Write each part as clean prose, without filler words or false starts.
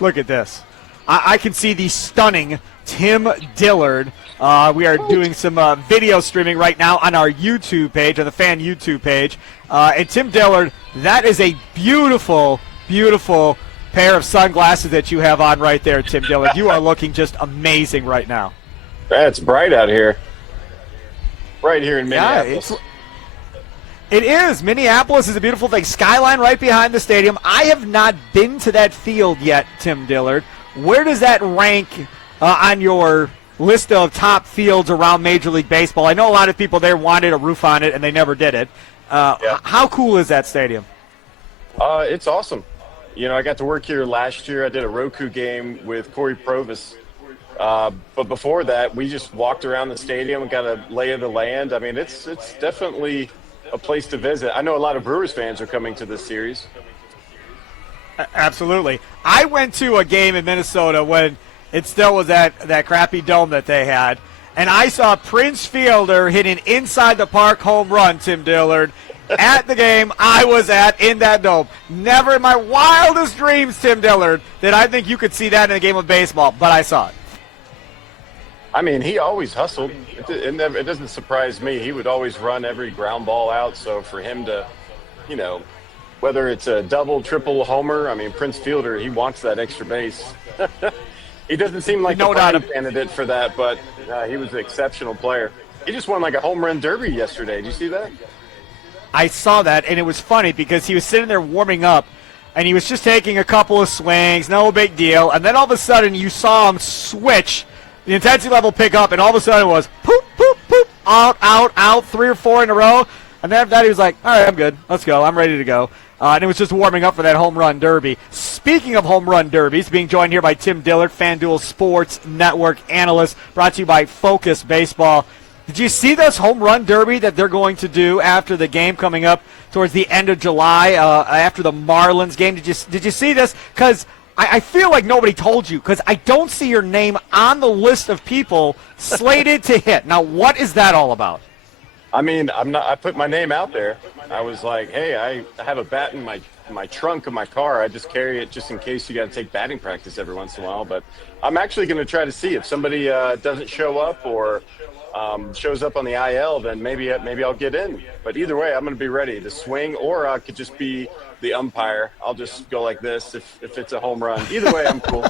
Look at this. I can see the stunning Tim Dillard. We are doing some video streaming right now on our YouTube page, on the fan YouTube page. And Tim Dillard, that is a beautiful, beautiful pair of sunglasses that you have on right there, Tim Dillard. You are looking just amazing right now. It's bright out here. Right here in Minneapolis. Yeah, it is. Minneapolis is a beautiful thing. Skyline right behind the stadium. I have not been to that field yet, Tim Dillard. Where does that rank on your list of top fields around Major League Baseball? I know a lot of people there wanted a roof on it, and they never did it. How cool is that stadium? It's awesome. You know, I got to work here last year. I did a Roku game with Corey Provis. But before that, we just walked around the stadium and got a lay of the land. I mean, it's definitely a place to visit. I know a lot of Brewers fans are coming to this series. Absolutely. I went to a game in Minnesota when it still was that crappy dome that they had, and I saw Prince Fielder hit an inside-the-park home run, Tim Dillard, at the game I was at in that dome. Never in my wildest dreams, Tim Dillard, did I think you could see that in a game of baseball, but I saw it. I mean, he always hustled. It doesn't surprise me. He would always run every ground ball out, so for him to, you know, whether it's a double, triple homer, I mean, Prince Fielder, he wants that extra base. He doesn't seem like a prime candidate for that, but he was an exceptional player. He just won like a home run derby yesterday. Did you see that? I saw that, and it was funny because he was sitting there warming up, and he was just taking a couple of swings, no big deal, and then all of a sudden you saw him switch, the intensity level pick up, and all of a sudden it was poop, poop, poop, out, 3 or 4 in a row, and then after that he was like, all right, I'm good, let's go, I'm ready to go. And it was just warming up for that home run derby. Speaking of home run derbies, being joined here by Tim Dillard, FanDuel Sports Network analyst, brought to you by Focus Baseball. Did you see this home run derby that they're going to do after the game coming up towards the end of July, after the Marlins game? Did you see this? Because I feel like nobody told you, because I don't see your name on the list of people slated to hit. Now, what is that all about? I mean, I put my name out there. I was like, hey, I have a bat in my trunk of my car. I just carry it just in case you got to take batting practice every once in a while. But I'm actually going to try to see if somebody doesn't show up or shows up on the IL, then maybe I'll get in. But either way, I'm going to be ready to swing, or I could just be the umpire. I'll just go like this if it's a home run. Either way, I'm cool.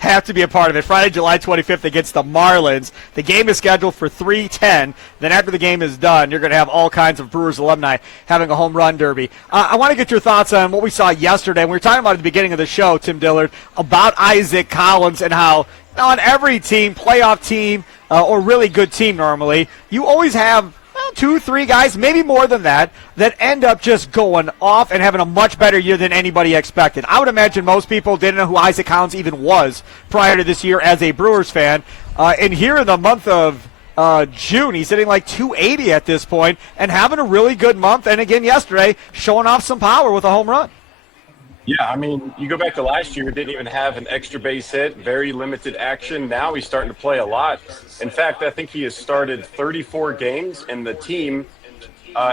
Have to be a part of it. Friday, July 25th against the Marlins. The game is scheduled for 3:10. Then after the game is done, you're going to have all kinds of Brewers alumni having a home run derby. I want to get your thoughts on what we saw yesterday. We were talking about at the beginning of the show, Tim Dillard, about Isaac Collins and how on every team, playoff team, or really good team normally, you always have 2, 3 guys, maybe more than that end up just going off and having a much better year than anybody expected. I would imagine most people didn't know who Isaac Collins even was prior to this year as a Brewers fan. And here in the month of June, he's hitting like 280 at this point and having a really good month. And again, yesterday, showing off some power with a home run. Yeah, I mean, you go back to last year, didn't even have an extra base hit, very limited action. Now he's starting to play a lot. In fact, I think he has started 34 games, and the team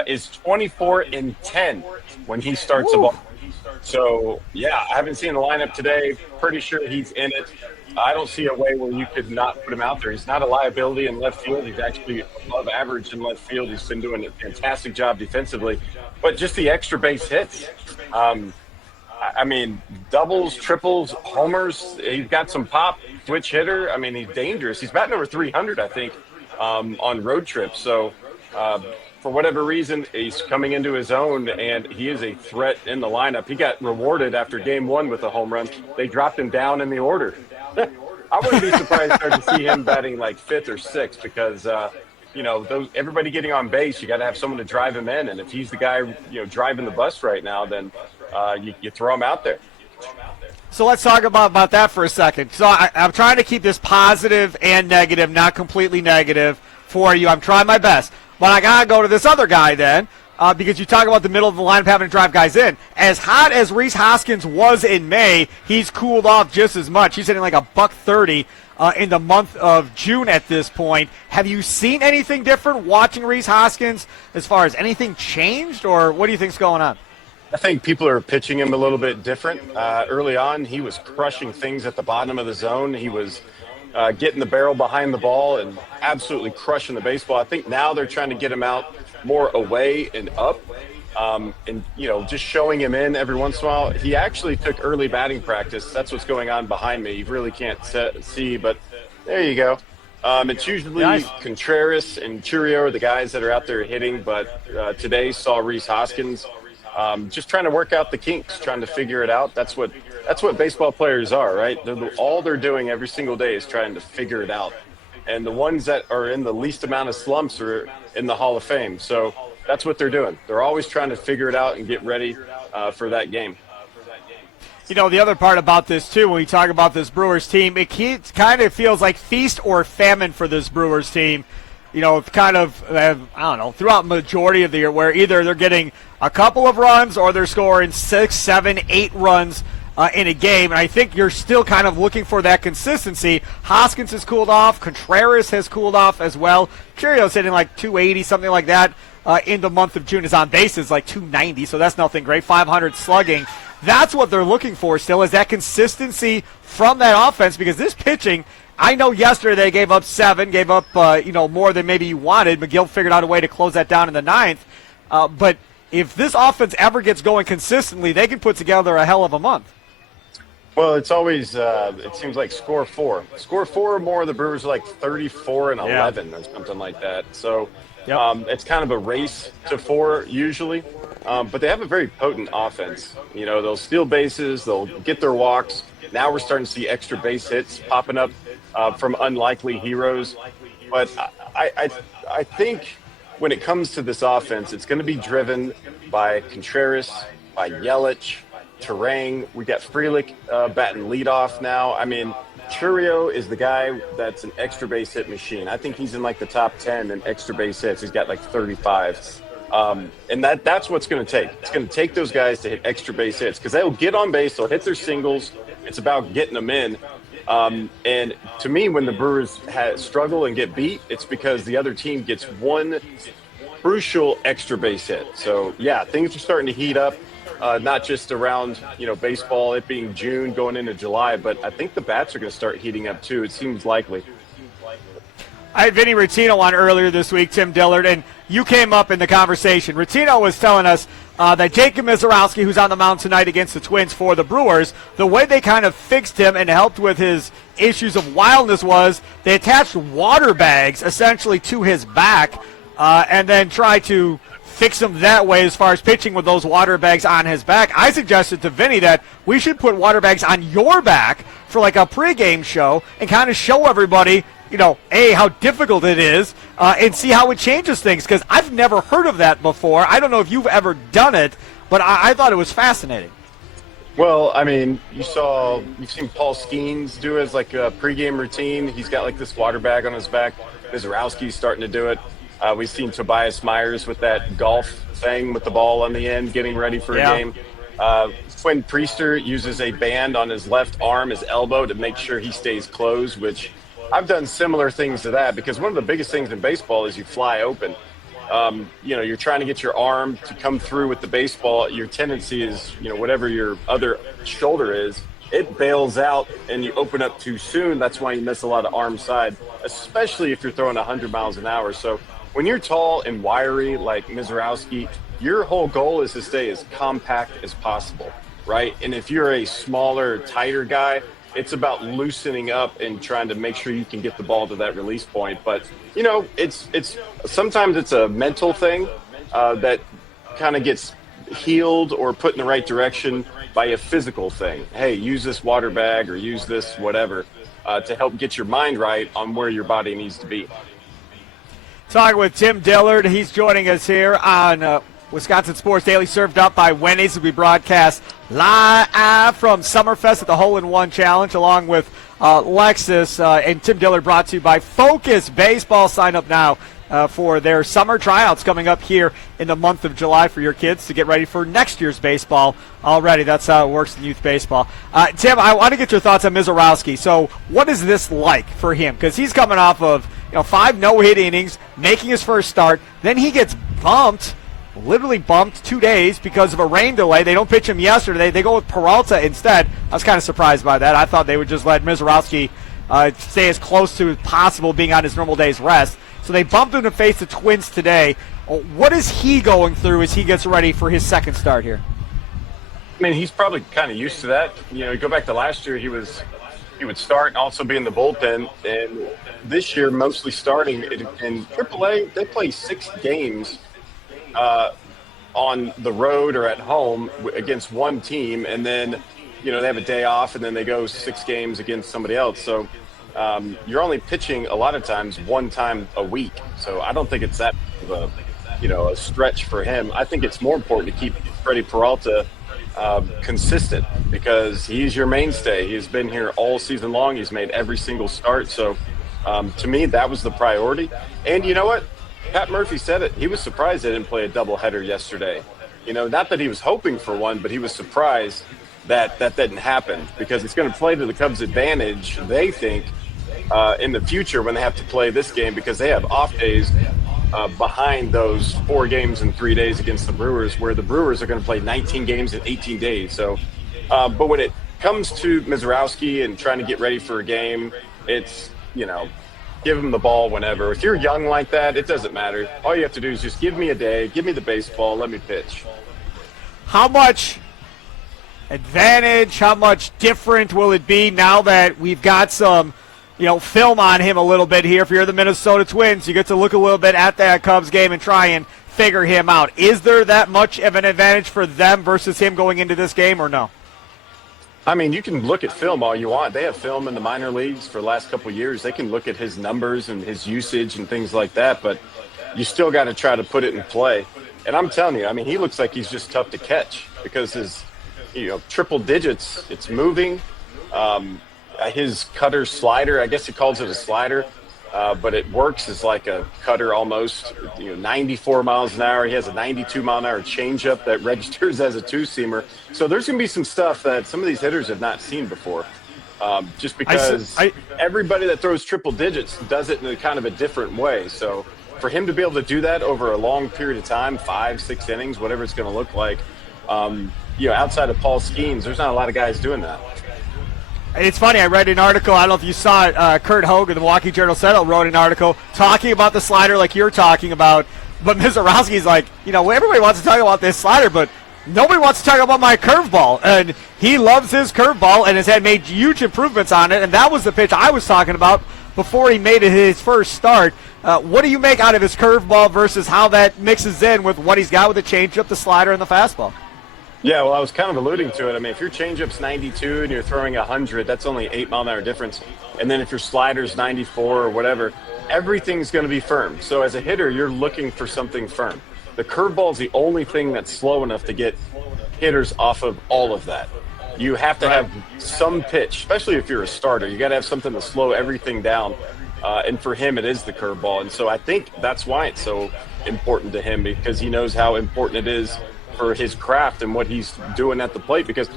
is 24-10 when he starts a ball. So, yeah, I haven't seen the lineup today. Pretty sure he's in it. I don't see a way where you could not put him out there. He's not a liability in left field. He's actually above average in left field. He's been doing a fantastic job defensively. But just the extra base hits. I mean, doubles, triples, homers. He's got some pop, switch hitter. I mean, he's dangerous. He's batting over 300, I think, on road trips. So, for whatever reason, he's coming into his own, and he is a threat in the lineup. He got rewarded after game 1 with a home run. They dropped him down in the order. I wouldn't be surprised to see him batting like 5th or 6th because, everybody getting on base, you got to have someone to drive him in. And if he's the guy, driving the bus right now, then you throw him out there. So let's talk about that for a second. So I'm trying to keep this positive and negative, not completely negative for you. I'm trying my best. But I got to go to this other guy then, because you talk about the middle of the lineup having to drive guys in. As hot as Rhys Hoskins was in May, he's cooled off just as much. He's hitting like a $130 in the month of June at this point. Have you seen anything different watching Rhys Hoskins as far as anything changed, or what do you think's going on? I think people are pitching him a little bit different. Early on, he was crushing things at the bottom of the zone. He was getting the barrel behind the ball and absolutely crushing the baseball. I think now they're trying to get him out more away and up. And, just showing him in every once in a while. He actually took early batting practice. That's what's going on behind me. You really can't see, but there you go. It's usually nice. Contreras and Churio are the guys that are out there hitting, but today saw Rhys Hoskins just trying to work out the kinks, trying to figure it out. That's what baseball players are, right? All they're doing every single day is trying to figure it out. And the ones that are in the least amount of slumps are in the Hall of Fame. So that's what they're doing. They're always trying to figure it out and get ready for that game. The other part about this, too, when we talk about this Brewers team, it kind of feels like feast or famine for this Brewers team. Kind of, throughout the majority of the year, where either they're getting a couple of runs or they're scoring 6, 7, 8 runs in a game. And I think you're still kind of looking for that consistency. Hoskins has cooled off. Contreras has cooled off as well. Churio's hitting like 280, something like that. In the month of June, his on base is like 290, so that's nothing great. 500 slugging. That's what they're looking for still, is that consistency from that offense, because this pitching, I know yesterday they gave up 7, gave up more than maybe you wanted. McGill figured out a way to close that down in the 9th. But if this offense ever gets going consistently, they can put together a hell of a month. Well, it's always, it seems like score 4. Score 4 or more, the Brewers are like 34 and 11 or something like that. So it's kind of a race to 4 usually. But they have a very potent offense. They'll steal bases, they'll get their walks. Now we're starting to see extra base hits popping up from unlikely heroes. But I think when it comes to this offense, it's going to be driven by Contreras, by Yelich, Terang. We got Frelick batting leadoff now. I mean, Churio is the guy that's an extra base hit machine. I think he's in like the top 10 in extra base hits. He's got like 35. And that's what's going to take. It's going to take those guys to hit extra base hits, because they'll get on base, they'll hit their singles. It's about getting them in. And to me, when the Brewers struggle and get beat, it's because the other team gets one crucial extra base hit. So, things are starting to heat up, not just around, baseball, it being June going into July, but I think the bats are going to start heating up too. It seems likely. I had Vinny Rottino on earlier this week, Tim Dillard, and you came up in the conversation. Rottino was telling us that Jacob Misiorowski, who's on the mound tonight against the Twins for the Brewers, the way they kind of fixed him and helped with his issues of wildness was they attached water bags essentially to his back and then tried to fix him that way as far as pitching with those water bags on his back. I suggested to Vinny that we should put water bags on your back for like a pregame show and kind of show everybody, how difficult it is and see how it changes things, because I've never heard of that before. I don't know if you've ever done it, but I thought it was fascinating. Well, I mean, you've seen Paul Skeens do it as like a pregame routine. He's got like this water bag on his back. Misiorowski's starting to do it. We've seen Tobias Myers with that golf thing with the ball on the end, getting ready for a game. Quinn Priester uses a band on his left arm, his elbow, to make sure he stays closed, which I've done similar things to that, because one of the biggest things in baseball is you fly open. You're trying to get your arm to come through with the baseball. Your tendency is, whatever your other shoulder is, it bails out and you open up too soon. That's why you miss a lot of arm side, especially if you're throwing 100 miles an hour. So when you're tall and wiry like Misiorowski, your whole goal is to stay as compact as possible, right? And if you're a smaller, tighter guy, it's about loosening up and trying to make sure you can get the ball to that release point. But, it's sometimes it's a mental thing that kind of gets healed or put in the right direction by a physical thing. Hey, use this water bag or use this whatever to help get your mind right on where your body needs to be. Talking with Tim Dillard. He's joining us here on Wisconsin Sports Daily, served up by Wendy's, as we broadcast live from Summerfest at the Hole-in-One Challenge, along with Lexus. And Tim Dillard brought to you by Focus Baseball. Sign up now for their summer tryouts coming up here in the month of July for your kids to get ready for next year's baseball already. That's how it works in youth baseball. Tim, I want to get your thoughts on Misiorowski. So what is this like for him? Because he's coming off of 5 no-hit innings, making his first start. Then he gets bumped literally bumped 2 days because of a rain delay. They don't pitch him yesterday. They go with Peralta instead. I was kind of surprised by that. I thought they would just let Misiorowski stay as close to as possible being on his normal day's rest. So they bumped him to face the Twins today. What is he going through as he gets ready for his second start here? I mean, he's probably kind of used to that. You know, you go back to last year, he would start and also be in the bullpen. And this year, mostly starting in AAA, they play 6 games on the road or at home against one team, and then they have a day off, and then they go 6 games against somebody else. So you're only pitching a lot of times one time a week. So I don't think it's that of a stretch for him. I think it's more important to keep Freddie Peralta consistent because he's your mainstay. He's been here all season long. He's made every single start. So to me, that was the priority. And you know what? Pat Murphy said it. He was surprised they didn't play a doubleheader yesterday. Not that he was hoping for one, but he was surprised that didn't happen because it's going to play to the Cubs' advantage, they think, in the future when they have to play this game because they have off days behind those 4 games in 3 days against the Brewers, where the Brewers are going to play 19 games in 18 days. So, but when it comes to Misiorowski and trying to get ready for a game, it's, give him the ball whenever. If you're young like that, it doesn't matter. All you have to do is just give me a day, give me the baseball, let me pitch. How much advantage, how much different will it be now that we've got some, film on him a little bit here? If you're the Minnesota Twins, you get to look a little bit at that Cubs game and try and figure him out. Is there that much of an advantage for them versus him going into this game or no? I mean, you can look at film all you want. They have film in the minor leagues for the last couple of years. They can look at his numbers and his usage and things like that, but you still got to try to put it in play. And I'm telling you, I mean, he looks like he's just tough to catch because his, triple digits, it's moving. His cutter slider, I guess he calls it a slider, but it works as like a cutter almost, 94 miles an hour. He has a 92 mile an hour changeup that registers as a 2-seamer. So there's going to be some stuff that some of these hitters have not seen before. Just because everybody that throws triple digits does it in a kind of a different way. So for him to be able to do that over a long period of time, 5-6 innings, whatever it's going to look like, outside of Paul Skeens, there's not a lot of guys doing that. It's funny, I read an article, I don't know if you saw it, Kurt Hogue of the Milwaukee Journal-Sentinel wrote an article talking about the slider like you're talking about, but Misiorowski's like, everybody wants to talk about this slider, but nobody wants to talk about my curveball, and he loves his curveball and has made huge improvements on it, and that was the pitch I was talking about before he made it his first start. What do you make out of his curveball versus how that mixes in with what he's got with the changeup, the slider, and the fastball? Yeah, well, I was kind of alluding to it. I mean, if your changeup's 92 and you're throwing 100, that's only 8 mile an hour difference. And then if your slider's 94 or whatever, everything's going to be firm. So as a hitter, you're looking for something firm. The curveball is the only thing that's slow enough to get hitters off of all of that. You have to have some pitch, especially if you're a starter. You got to have something to slow everything down. And for him, it is the curveball. And so I think that's why it's so important to him, because he knows how important it is for his craft and what he's doing at the plate, because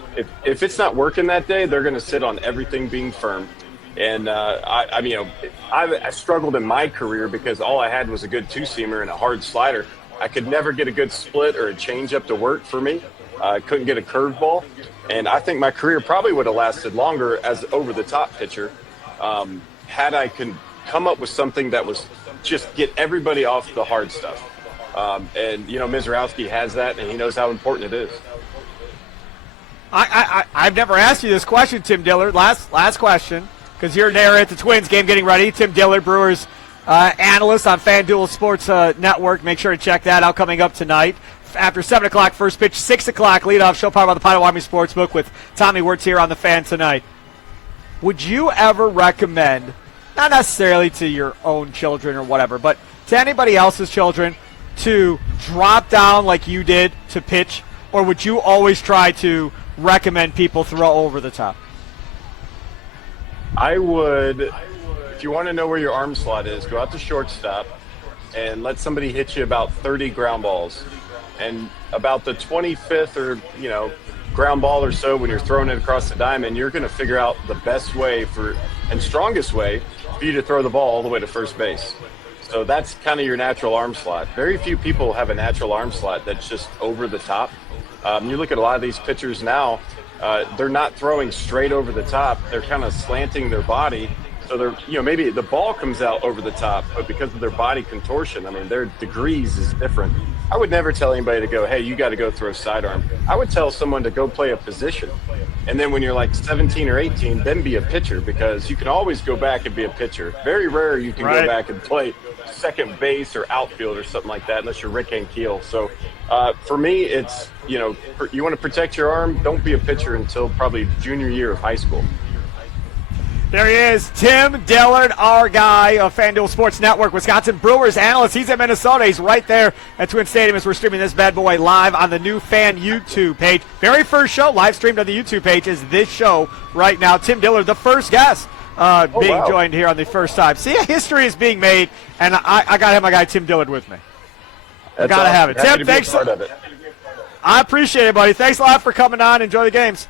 if it's not working that day, they're going to sit on everything being firm. And I struggled in my career because all I had was a good 2-seamer and a hard slider. I could never get a good split or a changeup to work for me. I couldn't get a curveball, and I think my career probably would have lasted longer as over-the-top pitcher had I could come up with something that was just get everybody off the hard stuff. And Misiorowski has that, and he knows how important it is. I've never asked you this question, Tim Dillard. Last question, because you're there at the Twins game getting ready. Tim Dillard, Brewers analyst on FanDuel Sports Network. Make sure to check that out coming up tonight. After 7 o'clock, first pitch, 6 o'clock, leadoff show powered by the Potawatomi Sportsbook with Tommy Wirtz here on the Fan tonight. Would you ever recommend, not necessarily to your own children or whatever, but to anybody else's children, to drop down like you did to pitch, or would you always try to recommend people throw over the top? I would, if you want to know where your arm slot is, go out to shortstop and let somebody hit you about 30 ground balls. And about the 25th or, ground ball or so, when you're throwing it across the diamond, you're going to figure out the best way and strongest way for you to throw the ball all the way to first base. So that's kind of your natural arm slot. Very few people have a natural arm slot that's just over the top. You look at a lot of these pitchers now, they're not throwing straight over the top. They're kind of slanting their body. So they're, maybe the ball comes out over the top, but because of their body contortion, I mean, their degrees is different. I would never tell anybody to go, hey, you got to go throw sidearm. I would tell someone to go play a position. And then when you're like 17 or 18, then be a pitcher, because you can always go back and be a pitcher. Very rare you can go back and play second base or outfield or something like that, unless you're Rick Ankiel. So for me, it's, you want to protect your arm, don't be a pitcher until probably junior year of high school. There he is, Tim Dillard, our guy of FanDuel Sports Network, Wisconsin Brewers analyst. He's at Minnesota. He's right there at Twin Stadium as we're streaming this bad boy live on the new Fan YouTube page. Very first show live streamed on the YouTube page is this show right now. Tim Dillard, the first guest being joined here on the first time. See, history is being made, and I got to have my guy Tim Dillard with me. I got to have it. Tim, thanks. I appreciate it, buddy. Thanks a lot for coming on. Enjoy the games.